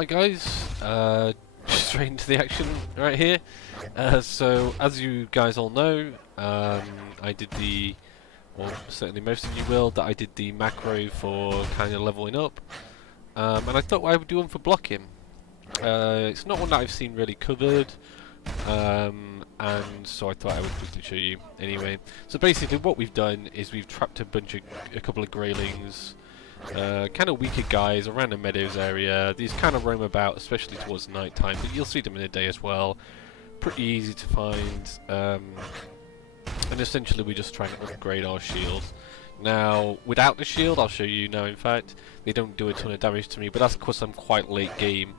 Hi guys, straight into the action right here. So as you guys all know, I did the, well certainly most of you will, that I did the macro for kind of leveling up, and I thought I would do one for blocking. It's not one that I've seen really covered, and so I thought I would quickly show you anyway. So basically what we've done is we've trapped a couple of greylings, kind of weaker guys around the meadows area. These kind of roam about, especially towards night time, but you'll see them in the day as well. Pretty easy to find, and essentially we just try and upgrade our shield. Now, without the shield, I'll show you now in fact, they don't do a ton of damage to me, but that's because I'm quite late game.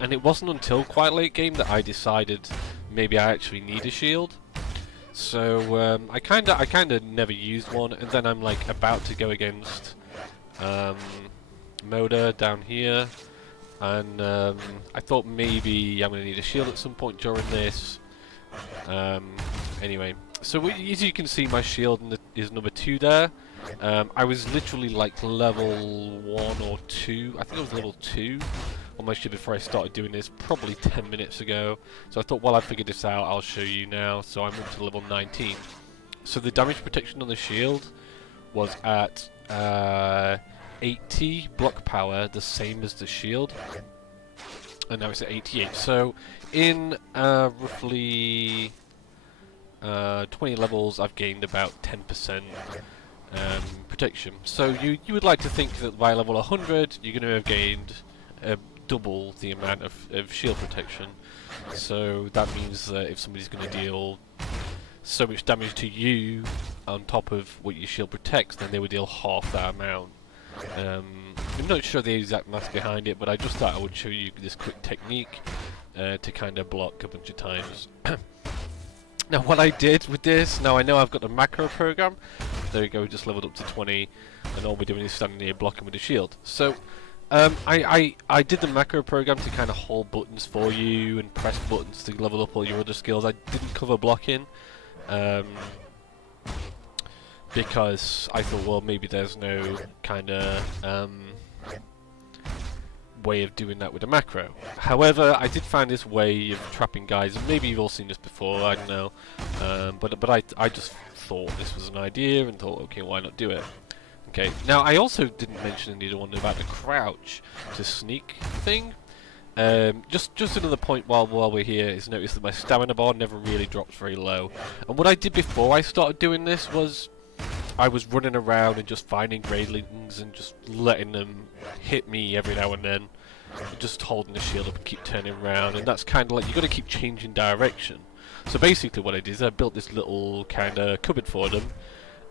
And it wasn't until quite late game that I decided maybe I actually need a shield. So I kinda never used one, and then I'm like about to go against Moda down here, and I thought maybe I'm going to need a shield at some point during this. Anyway, so as you can see, my shield is number 2 there. I was literally like level 1 or 2, I think it was level 2 on my shield before I started doing this, probably 10 minutes ago. So I thought, while I figured this out, I'll show you now. So I'm up to level 19. So the damage protection on the shield was at 80 block power, the same as the shield, and now it's at 88. So in roughly 20 levels, I've gained about 10% protection. So you would like to think that by level 100, you're going to have gained double the amount of shield protection. So that means that if somebody's going to deal so much damage to you on top of what your shield protects, then they would deal half that amount. I'm not sure the exact math behind it, but I just thought I would show you this quick technique to kind of block a bunch of times. Now what I did with this, now I know I've got the macro program, there we go, just leveled up to 20, and all we're doing is standing here blocking with the shield. So I did the macro program to kind of hold buttons for you and press buttons to level up all your other skills. I didn't cover blocking, because I thought, well, maybe there's no kind of way of doing that with a macro. However, I did find this way of trapping guys, and maybe you've all seen this before, I don't know, but I just thought this was an idea and thought, okay, why not do it? Okay, now I also didn't mention the other one about the crouch to sneak thing. Just another point while we're here is notice that my stamina bar never really drops very low. And what I did before I started doing this was I was running around and just finding greylings and just letting them hit me every now and then, just holding the shield up and keep turning around, and that's kind of like, you got to keep changing direction. So basically what I did is I built this little kind of cupboard for them.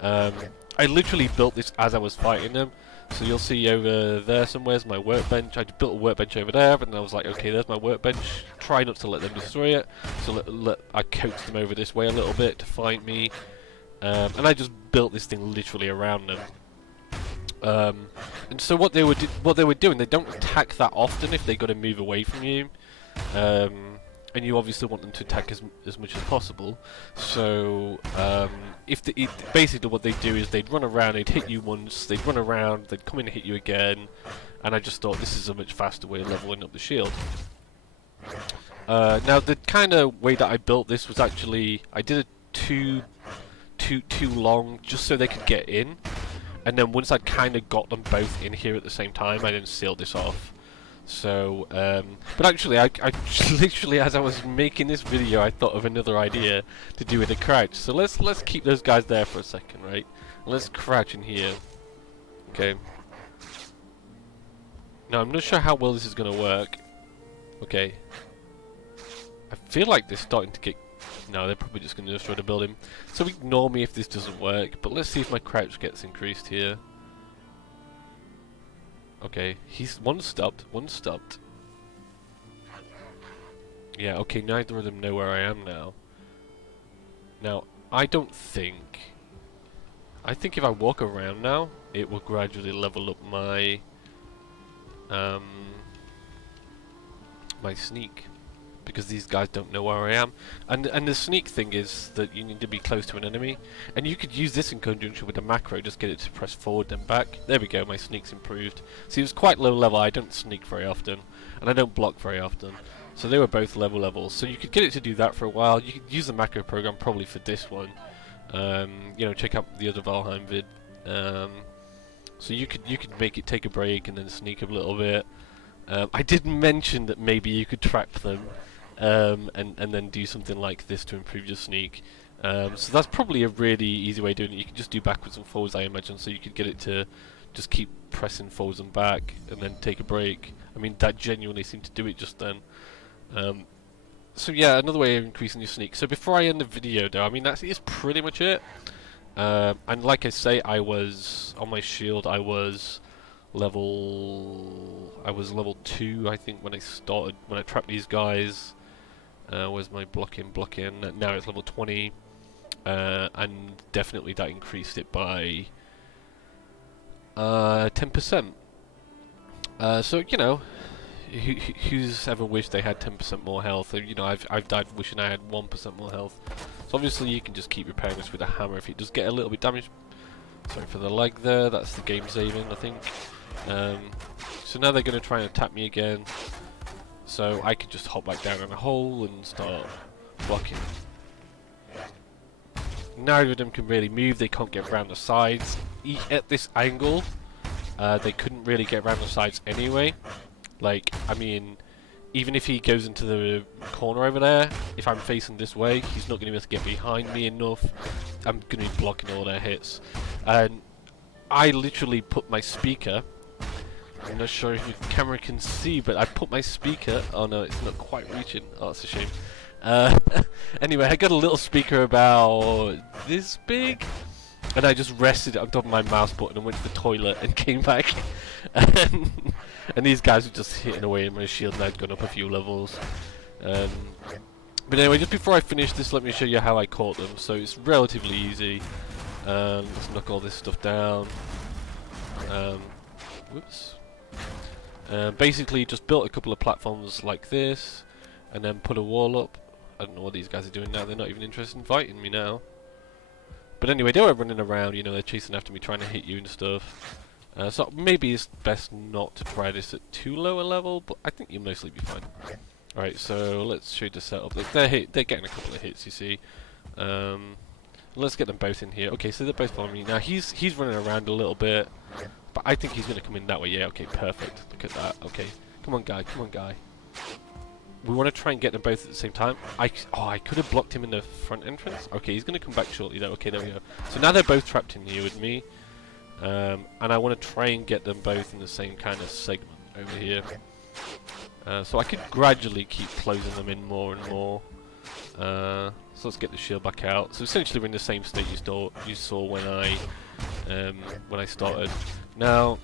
I literally built this as I was fighting them. So you'll see over there somewhere's my workbench. I built a workbench over there, and I was like, okay, there's my workbench. Try not to let them destroy it. So I coaxed them over this way a little bit to fight me. And I just built this thing literally around them. And so what they were doing, they don't attack that often if they got to move away from you. And you obviously want them to attack as much as possible. So basically what they do is they'd run around, they'd hit you once, they'd run around, they'd come in and hit you again. And I just thought this is a much faster way of leveling up the shield. Now the kind of way that I built this was actually, I did it too long just so they could get in, and then once I'd kind of got them both in here at the same time, I then sealed this off. So but actually I literally, as I was making this video, I thought of another idea to do with a crouch. So let's keep those guys there for a second, right? Let's crouch in here. Okay, now I'm not sure how well this is gonna work. Okay, I feel like they're starting to get, no, they're probably just going to destroy the building. So ignore me if this doesn't work, but let's see if my crouch gets increased here. Okay, one stopped. Yeah, okay, neither of them know where I am now. Now, I think if I walk around now, it will gradually level up my my sneak. because these guys don't know where I am. And the sneak thing is that you need to be close to an enemy, and you could use this in conjunction with the macro, just get it to press forward and back. There we go, my sneak's improved. See, it was quite low level, I don't sneak very often, and I don't block very often. So they were both levels, so you could get it to do that for a while. You could use the macro program probably for this one. You know, check out the other Valheim vid. So you could make it take a break and then sneak a little bit. I did mention that maybe you could trap them, and then do something like this to improve your sneak. So that's probably a really easy way of doing it. You can just do backwards and forwards, I imagine, so you could get it to just keep pressing forwards and back and then take a break. I mean, that genuinely seemed to do it just then. So yeah, another way of increasing your sneak. So before I end the video though, I mean that is pretty much it. And like I say, I was on my shield, I was level 2 I think when I started, when I trapped these guys. Where's my block in? Now it's level 20, and definitely that increased it by 10%. So you know, who's ever wished they had 10% more health? You know, I've died wishing I had 1% more health. So obviously you can just keep repairing this with a hammer if it does get a little bit damaged. Sorry for the lag there. That's the game saving, I think. So now they're going to try and attack me again. So I can just hop back down in a hole and start blocking. Neither of them can really move. They can't get around the sides. At this angle, they couldn't really get around the sides anyway. Like, I mean, even if he goes into the corner over there, if I'm facing this way, he's not going to be able to get behind me enough. I'm going to be blocking all their hits. And I literally put my speaker, I'm not sure if the camera can see, but I put my speaker, oh no, it's not quite reaching, oh that's a shame. Anyway, I got a little speaker about this big, and I just rested it on top of my mouse button and went to the toilet and came back. And these guys were just hitting away in my shield and I'd gone up a few levels. But anyway, just before I finish this, let me show you how I caught them. So it's relatively easy. Let's knock all this stuff down. Whoops. Basically just built a couple of platforms like this, and then put a wall up. I don't know what these guys are doing now, they're not even interested in fighting me now. But anyway, they were running around, you know, they're chasing after me, trying to hit you and stuff. So maybe it's best not to try this at too low a level, but I think you'll mostly be fine. Alright, so let's show you the setup. They're getting a couple of hits, you see. Let's get them both in here. Okay, so they're both following me. Now he's running around a little bit, but I think he's going to come in that way. Yeah, okay, perfect. Look at that. Okay, come on guy, come on guy. We want to try and get them both at the same time. I could have blocked him in the front entrance. Okay, he's going to come back shortly though. Okay, there we go. So now they're both trapped in here with me. And I want to try and get them both in the same kind of segment over here. So I could gradually keep closing them in more and more. So let's get the shield back out. So essentially we're in the same state you saw when I started. Now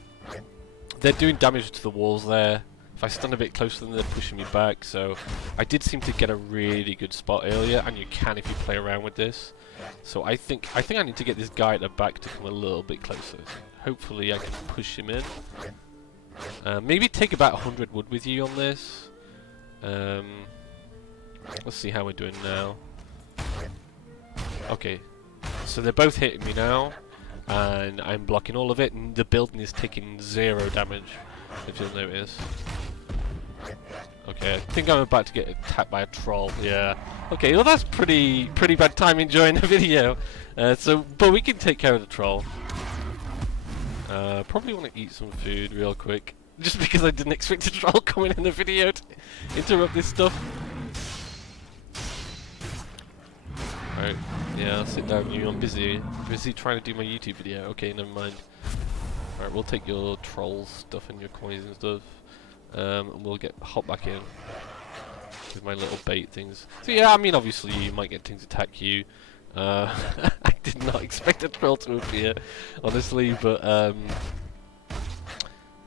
they're doing damage to the walls there. If I stand a bit closer to them, they're pushing me back. So I did seem to get a really good spot earlier, and you can if you play around with this. So I think I need to get this guy at the back to come a little bit closer. So hopefully I can push him in. Maybe take about 100 wood with you on this. Let's see how we're doing now. Okay, so they're both hitting me now, and I'm blocking all of it, and the building is taking 0 damage, if you'll notice. Okay, I think I'm about to get attacked by a troll. Yeah. Okay, well that's pretty bad timing during the video. But we can take care of the troll. Probably want to eat some food real quick, just because I didn't expect a troll coming in the video to interrupt this stuff. Alright, yeah, I'll sit down you. I'm busy trying to do my YouTube video. Okay, never mind. Alright, we'll take your troll stuff and your coins and stuff. And we'll hop back in with my little bait things. So yeah, I mean obviously you might get things attack you. I did not expect a troll to appear, honestly, but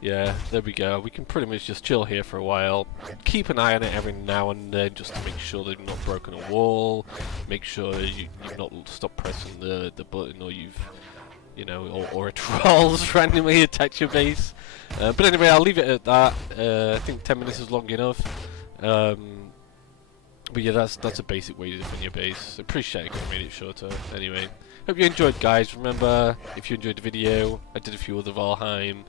yeah, there we go. We can pretty much just chill here for a while. Keep an eye on it every now and then just to make sure they've not broken a wall. Make sure you've not stopped pressing the button, or you know, or a troll's randomly attacked your base. But anyway, I'll leave it at that. I think 10 minutes is long enough. But yeah, that's a basic way to defend your base. Appreciate it, 'cause I made it shorter. Anyway, hope you enjoyed, guys. Remember, if you enjoyed the video, I did a few other Valheim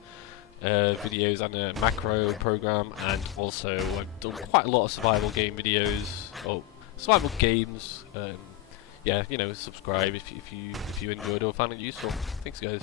videos and a macro program, and also I've done quite a lot of survival game videos, or survival games. Yeah, you know, subscribe if you enjoyed or found it useful. Thanks, guys.